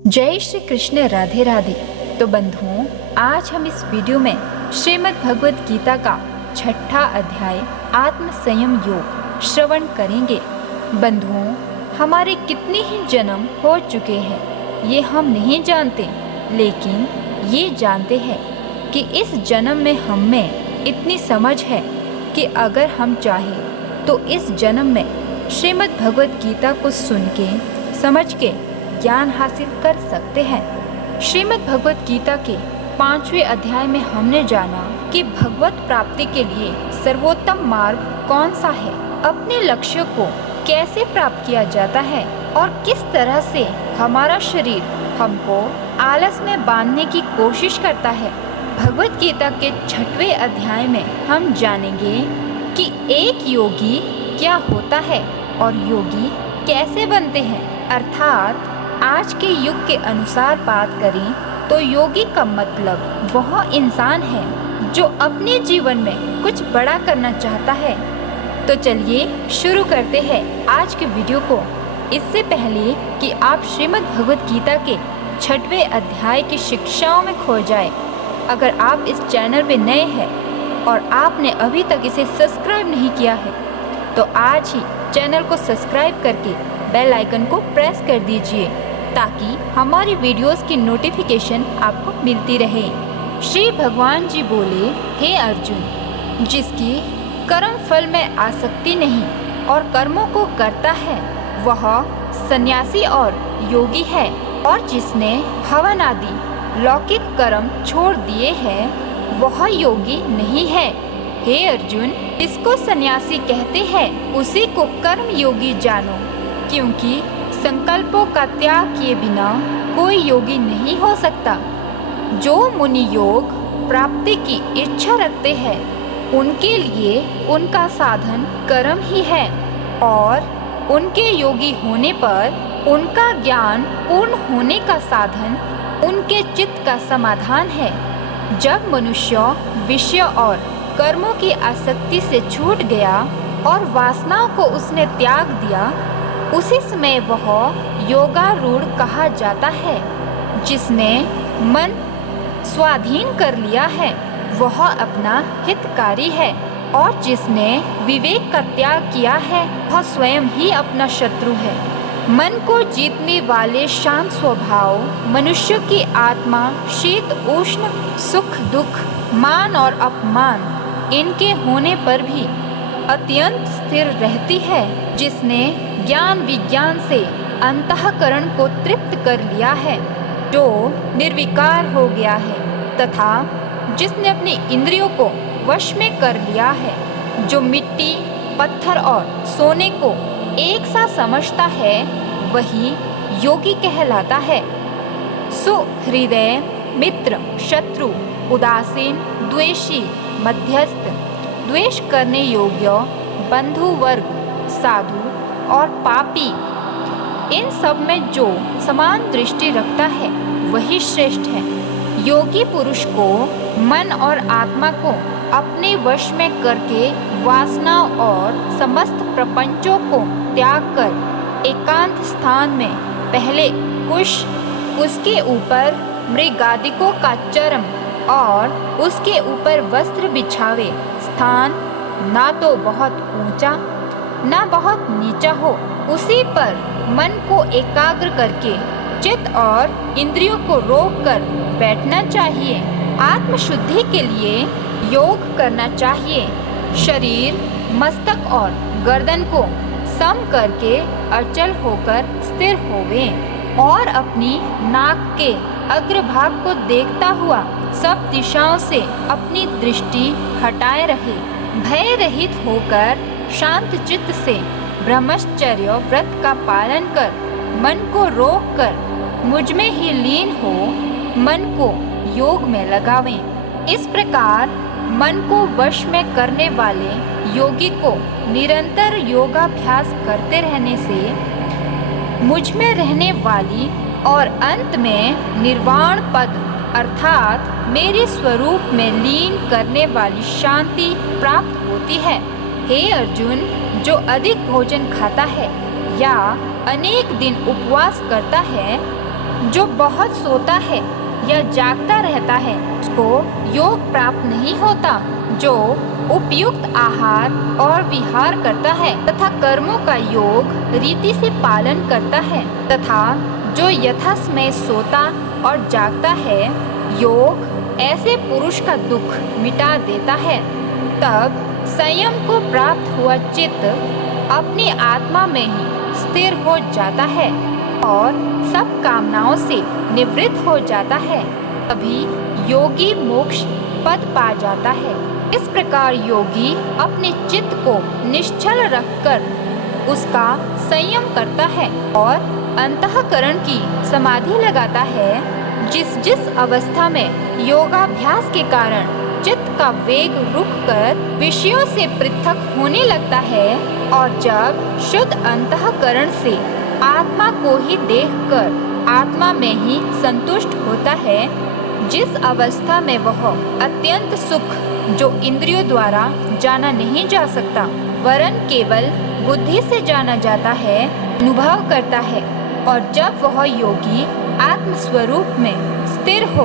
जय श्री कृष्ण, राधे राधे। तो बंधुओं, आज हम इस वीडियो में श्रीमद् भगवत गीता का 6ठा अध्याय आत्म संयम योग श्रवण करेंगे। बंधुओं, हमारे कितने ही जन्म हो चुके हैं ये हम नहीं जानते, लेकिन ये जानते हैं कि इस जन्म में हम में इतनी समझ है कि अगर हम चाहें तो इस जन्म में श्रीमद् भगवत गीता को सुन के समझ के ज्ञान हासिल कर सकते हैं। श्रीमद् भगवत गीता के 5वें अध्याय में हमने जाना कि भगवत प्राप्ति के लिए सर्वोत्तम मार्ग कौन सा है, अपने लक्ष्य को कैसे प्राप्त किया जाता है और किस तरह से हमारा शरीर हमको आलस में बांधने की कोशिश करता है। भगवत गीता के 6वें अध्याय में हम जानेंगे कि एक योगी क्या होता है और योगी कैसे बनते हैं। अर्थात आज के युग के अनुसार बात करें तो योगी का मतलब वह इंसान है जो अपने जीवन में कुछ बड़ा करना चाहता है। तो चलिए शुरू करते हैं आज के वीडियो को। इससे पहले कि आप श्रीमद् भगवत गीता के 6वें अध्याय की शिक्षाओं में खो जाए, अगर आप इस चैनल पे नए हैं और आपने अभी तक इसे सब्सक्राइब नहीं किया है तो आज ही चैनल को सब्सक्राइब करके बेल आइकन को प्रेस कर दीजिए ताकि हमारी वीडियोस की नोटिफिकेशन आपको मिलती रहे। श्री भगवान जी बोले, हे अर्जुन, जिसकी कर्म फल में आसक्ति नहीं और कर्मों को करता है वह सन्यासी और योगी है, और जिसने हवन आदि लौकिक कर्म छोड़ दिए हैं वह योगी नहीं है। हे अर्जुन, इसको सन्यासी कहते हैं उसी को कर्म योगी जानो, क्योंकि संकल्पों का त्याग किए बिना कोई योगी नहीं हो सकता। जो मुनि योग प्राप्ति की इच्छा रखते हैं उनके लिए उनका साधन कर्म ही है, और उनके योगी होने पर उनका ज्ञान पूर्ण होने का साधन उनके चित्त का समाधान है। जब मनुष्य विषय और कर्मों की आसक्ति से छूट गया और वासनाओं को उसने त्याग दिया, उसी समय वह योगारूढ़ कहा जाता है। जिसने मन स्वाधीन कर लिया है वह अपना हितकारी है, और जिसने विवेक का त्याग किया है वह स्वयं ही अपना शत्रु है। मन को जीतने वाले शांत स्वभाव मनुष्य की आत्मा शीत उष्ण सुख दुख मान और अपमान इनके होने पर भी अत्यंत स्थिर रहती है। जिसने ज्ञान विज्ञान से अंतःकरण को तृप्त कर लिया है, जो निर्विकार हो गया है, तथा जिसने अपनी इंद्रियों को वश में कर लिया है, जो मिट्टी पत्थर और सोने को एक सा समझता है, वही योगी कहलाता है। सुहृदय मित्र शत्रु उदासीन द्वेषी मध्यस्थ द्वेष करने योग्य बंधु वर्ग साधु और पापी, इन सब में जो समान दृष्टि रखता है वही श्रेष्ठ है। योगी पुरुष को मन और आत्मा को अपने वश में करके वासनाओं और समस्त प्रपंचों को त्याग कर एकांत स्थान में पहले कुश, उसके ऊपर मृगादिकों का चर्म और उसके ऊपर वस्त्र बिछावे। स्थान ना तो बहुत ऊंचा ना बहुत नीचा हो, उसी पर मन को एकाग्र करके चित्त और इंद्रियों को रोक कर बैठना चाहिए। आत्मशुद्धि के लिए योग करना चाहिए। शरीर मस्तक और गर्दन को सम करके अचल होकर स्थिर होवें और अपनी नाक के अग्रभाग को देखता हुआ सब दिशाओं से अपनी दृष्टि हटाए रहे। भय रहित होकर शांत चित्त से ब्रह्मचर्य व्रत का पालन कर मन को रोक कर मुझ में ही लीन हो मन को योग में लगावें। इस प्रकार मन को वश में करने वाले योगी को निरंतर योगाभ्यास करते रहने से मुझ में रहने वाली और अंत में निर्वाण पद अर्थात मेरे स्वरूप में लीन करने वाली शांति प्राप्त होती है। हे अर्जुन, जो अधिक भोजन खाता है या अनेक दिन उपवास करता है जो बहुत सोता है या जागता रहता है उसको योग प्राप्त नहीं होता। जो उपयुक्त आहार और विहार करता है तथा कर्मों का योग रीति से पालन करता है तथा जो यथासमय सोता और जागता है, योग ऐसे पुरुष का दुख मिटा देता है। तब संयम को प्राप्त हुआ चित्त अपनी आत्मा में ही स्थिर हो जाता है और सब कामनाओं से निवृत्त हो जाता है। तभी योगी मोक्ष पद पा जाता है। इस प्रकार योगी अपने चित्त को निश्चल रखकर उसका संयम करता है और अंतःकरण की समाधि लगाता है। जिस जिस अवस्था में योगाभ्यास के कारण चित्त का वेग रुककर विषयों से पृथक होने लगता है और जब शुद्ध अंतःकरण से आत्मा को ही देखकर आत्मा में ही संतुष्ट होता है, जिस अवस्था में वह अत्यंत सुख जो इंद्रियों द्वारा जाना नहीं जा सकता वरन केवल बुद्धि से जाना जाता है, अनुभव करता है। और जब वह योगी आत्म स्वरूप में स्थिर हो,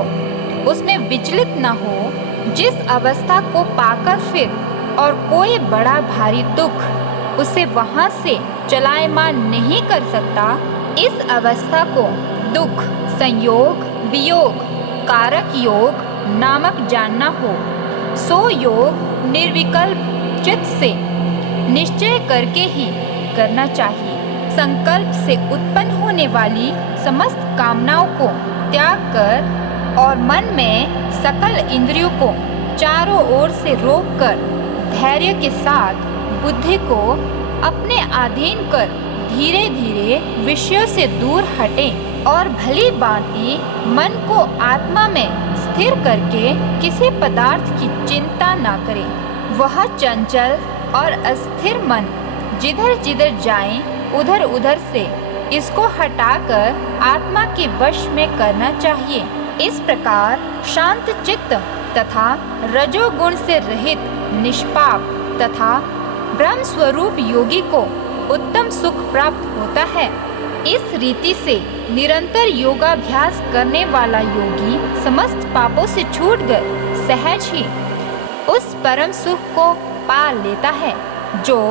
उसमें विचलित न हो, जिस अवस्था को पाकर फिर और कोई बड़ा भारी दुख उसे वहां से चलायमान नहीं कर सकता, इस अवस्था को दुख संयोग वियोग कारक योग नामक जानना हो, सो योग निर्विकल्प चित्त से निश्चय करके ही करना चाहिए। संकल्प से उत्पन्न होने वाली समस्त कामनाओं को त्याग कर और मन में सकल इंद्रियों को चारों ओर से रोककर धैर्य के साथ बुद्धि को अपने अधीन कर धीरे धीरे विषयों से दूर हटें और भली भांति मन को आत्मा में स्थिर करके किसी पदार्थ की चिंता ना करें। वह चंचल और अस्थिर मन जिधर जिधर जाए उधर उधर से इसको हटाकर आत्मा के वश में करना चाहिए। इस प्रकार शांत चित्त तथा रजोगुण से रहित निष्पाप तथा ब्रह्म स्वरूप योगी को उत्तम सुख प्राप्त होता है। इस रीति से निरंतर योगाभ्यास करने वाला योगी समस्त पापों से छूटकर सहज ही उस परम सुख को पा लेता है जो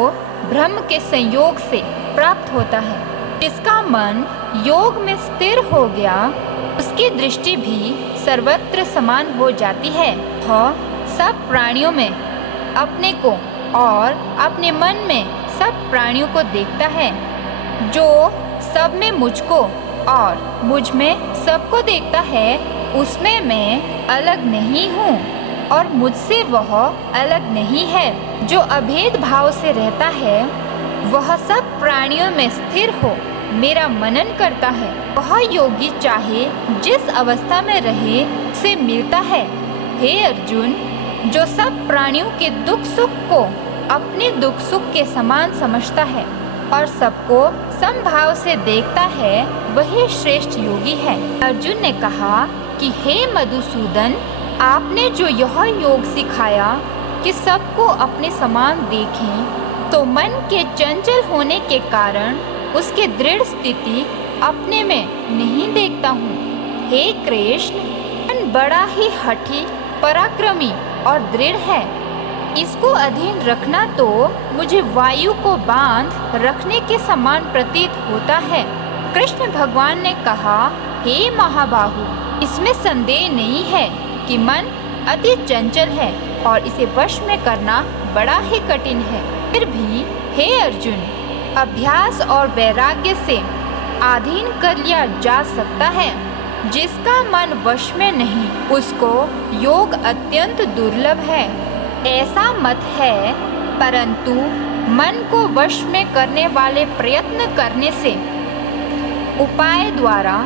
ब्रह्म के संयोग से प्राप्त होता है। जिसका मन योग में स्थिर हो गया, उसकी दृष्टि भी सर्वत्र समान हो जाती है। वह सब प्राणियों में अपने को और अपने मन में सब प्राणियों को देखता है। जो सब में मुझको और मुझ में सबको देखता है, उसमें मैं अलग नहीं हूँ और मुझसे वह अलग नहीं है। जो अभेद भाव से रहता है, वह सब प्राणियों में स्थिर हो मेरा मनन करता है। वह योगी चाहे जिस अवस्था में रहे से मिलता है। हे अर्जुन, जो सब प्राणियों के दुख सुख को अपने दुख सुख के समान समझता है और सबको समभाव से देखता है, वही श्रेष्ठ योगी है। अर्जुन ने कहा कि हे मधुसूदन, आपने जो यह योग सिखाया कि सबको अपने समान देखें, तो मन के चंचल होने के कारण उसकी दृढ़ स्थिति अपने में नहीं देखता हूँ। हे कृष्ण, मन बड़ा ही हठी पराक्रमी और दृढ़ है। इसको अधीन रखना तो मुझे वायु को बांध रखने के समान प्रतीत होता है। कृष्ण भगवान ने कहा, हे महाबाहु, इसमें संदेह नहीं है कि मन अति चंचल है और इसे वश में करना बड़ा ही कठिन है। फिर भी हे अर्जुन, अभ्यास और वैराग्य से अधीन कर लिया जा सकता है। जिसका मन वश में नहीं, उसको योग अत्यंत दुर्लभ है, ऐसा मत है। परंतु मन को वश में करने वाले प्रयत्न करने से उपाय द्वारा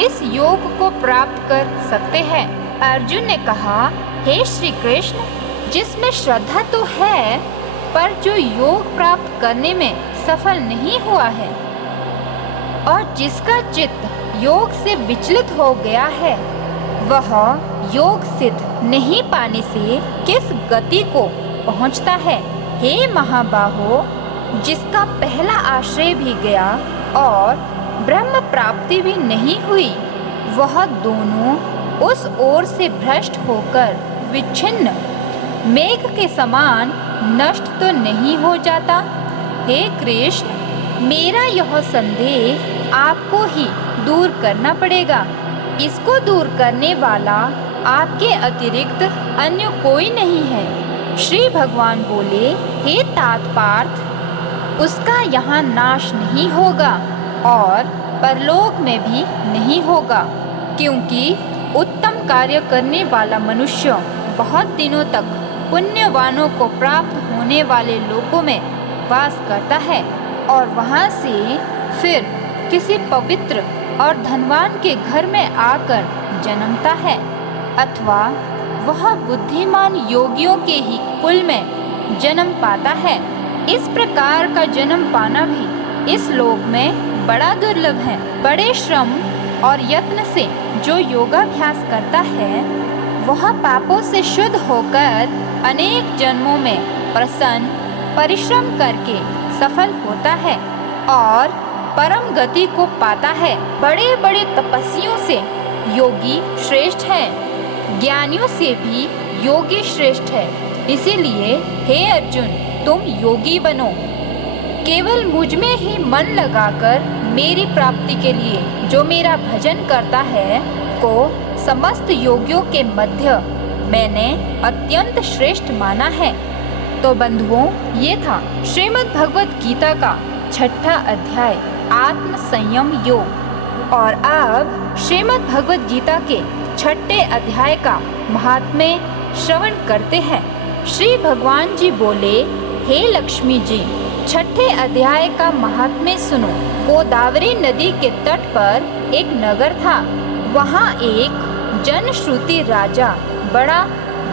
इस योग को प्राप्त कर सकते हैं। अर्जुन ने कहा, हे श्री कृष्ण, जिसमें श्रद्धा तो है पर जो योग प्राप्त करने में सफल नहीं हुआ है और जिसका चित्त योग से विचलित हो गया है, वह योग सिद्ध नहीं पाने से किस गति को पहुंचता है। हे महाबाहो, जिसका पहला आश्रय भी गया और ब्रह्म प्राप्ति भी नहीं हुई, वह दोनों उस ओर से भ्रष्ट होकर विच्छिन्न मेघ के समान नष्ट तो नहीं हो जाता? हे कृष्ण, मेरा यह संदेह आपको ही दूर करना पड़ेगा। इसको दूर करने वाला आपके अतिरिक्त अन्य कोई नहीं है। श्री भगवान बोले, हे तात पार्थ, उसका यहाँ नाश नहीं होगा और परलोक में भी नहीं होगा, क्योंकि उत्तम कार्य करने वाला मनुष्य बहुत दिनों तक पुण्यवानों को प्राप्त होने वाले लोकों में वास करता है और वहाँ से फिर किसी पवित्र और धनवान के घर में आकर जन्मता है, अथवा वह बुद्धिमान योगियों के ही कुल में जन्म पाता है। इस प्रकार का जन्म पाना भी इस लोक में बड़ा दुर्लभ है। बड़े श्रम और यत्न से जो योगाभ्यास करता है वह पापों से शुद्ध होकर अनेक जन्मों में प्रसन्न परिश्रम करके सफल होता है और परम गति को पाता है। बड़े बड़े तपस्वियों से योगी श्रेष्ठ है, ज्ञानियों से भी योगी श्रेष्ठ है। इसीलिए हे अर्जुन, तुम योगी बनो। केवल मुझ में ही मन लगाकर मेरी प्राप्ति के लिए जो मेरा भजन करता है को समस्त योगियों के मध्य मैंने अत्यंत श्रेष्ठ माना है। तो बंधुओं, ये था श्रीमद् भगवत गीता का 6ठा अध्याय आत्म संयम योग। और अब श्रीमद् भगवत गीता के 6ठे अध्याय का महात्म्य श्रवण करते हैं। श्री भगवान जी बोले, हे लक्ष्मी जी, 6ठे अध्याय का महात्म्य सुनो। गोदावरी नदी के तट पर एक नगर था। वहाँ एक जनश्रुति राजा बड़ा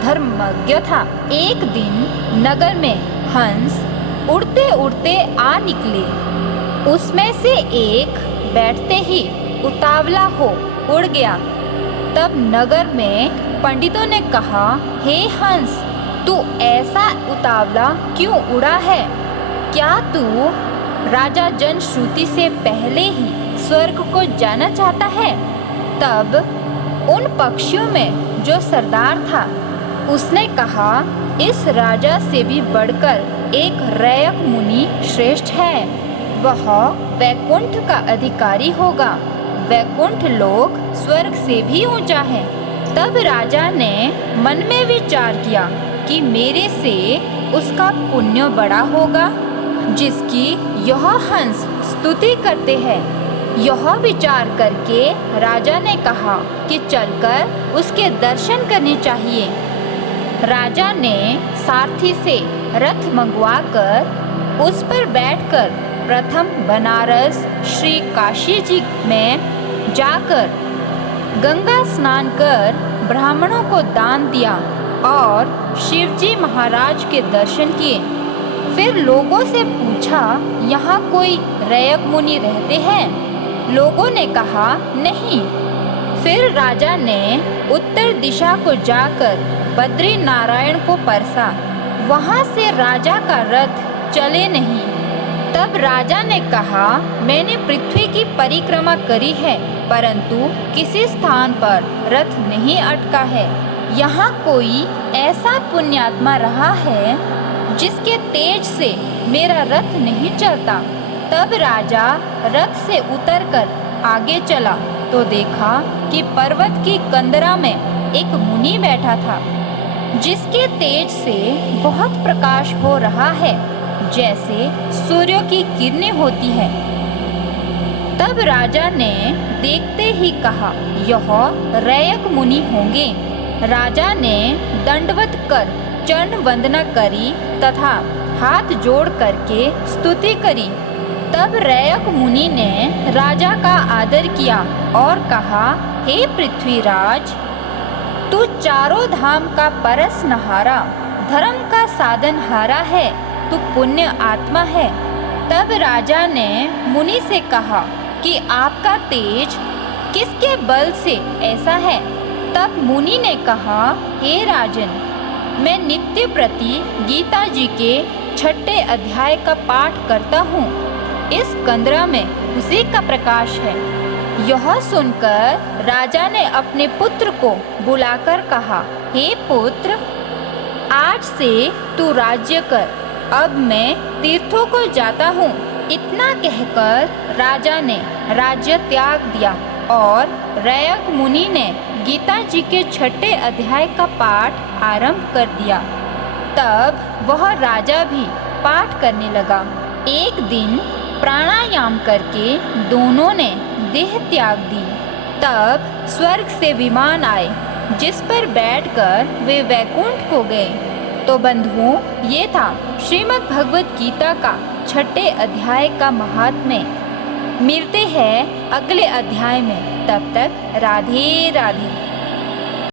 धर्मज्ञ था। एक दिन नगर में हंस उड़ते उड़ते आ निकले। उसमें से एक बैठते ही उतावला हो उड़ गया। तब नगर में पंडितों ने कहा, हे हंस, तू ऐसा उतावला क्यों उड़ा है? क्या तू राजा जनश्रुति से पहले ही स्वर्ग को जाना चाहता है? तब उन पक्षियों में जो सरदार था उसने कहा, इस राजा से भी बढ़कर एक रैयक मुनि श्रेष्ठ है। वह वैकुंठ का अधिकारी होगा। वैकुंठ लोक स्वर्ग से भी ऊंचा है। तब राजा ने मन में विचार किया कि मेरे से उसका पुण्य बड़ा होगा जिसकी यह हंस स्तुति करते हैं। यह विचार करके राजा ने कहा कि चलकर उसके दर्शन करने चाहिए। राजा ने सारथी से रथ मंगवाकर उस पर बैठकर प्रथम बनारस श्री काशी जी में जाकर गंगा स्नान कर ब्राह्मणों को दान दिया और शिवजी महाराज के दर्शन किए। फिर लोगों से पूछा, यहाँ कोई रैयक मुनि रहते हैं? लोगों ने कहा, नहीं। फिर राजा ने उत्तर दिशा को जाकर बद्री नारायण को परसा। वहाँ से राजा का रथ चले नहीं। तब राजा ने कहा, मैंने पृथ्वी की परिक्रमा करी है परंतु किसी स्थान पर रथ नहीं अटका है। यहाँ कोई ऐसा पुण्यात्मा रहा है जिसके तेज से मेरा रथ नहीं चलता। तब राजा रथ से उतरकर आगे चला तो देखा कि पर्वत की कंदरा में एक मुनि बैठा था जिसके तेज से बहुत प्रकाश हो रहा है जैसे सूर्य की किरणें होती है। तब राजा ने देखते ही कहा, यह रैयक मुनि होंगे। राजा ने दंडवत कर चरण वंदना करी तथा हाथ जोड़ करके स्तुति करी। तब रैयक मुनि ने राजा का आदर किया और कहा, हे पृथ्वीराज, तू चारों धाम का परस नहारा, धर्म का साधन हारा है, तू पुण्य आत्मा है। तब राजा ने मुनि से कहा कि आपका तेज किसके बल से ऐसा है? तब मुनि ने कहा, हे राजन, मैं नित्य प्रति गीता जी के 6ठे अध्याय का पाठ करता हूँ। इस कंदरा में उसी का प्रकाश है। यह सुनकर राजा ने अपने पुत्र को बुलाकर कहा, हे पुत्र, आज से तू राज्य कर, अब मैं तीर्थों को जाता हूँ। इतना कहकर राजा ने राज्य त्याग दिया और रयक मुनि ने गीता जी के 6ठे अध्याय का पाठ आरंभ कर दिया। तब वह राजा भी पाठ करने लगा। एक दिन प्राणायाम करके दोनों ने देह त्याग दी। तब स्वर्ग से विमान आए, जिस पर बैठकर वे वैकुंठ को गए। तो बंधुओं, ये था श्रीमद् भगवत गीता का 6ठे अध्याय का महात्म्य। मिलते हैं अगले अध्याय में, तब तक राधे राधे।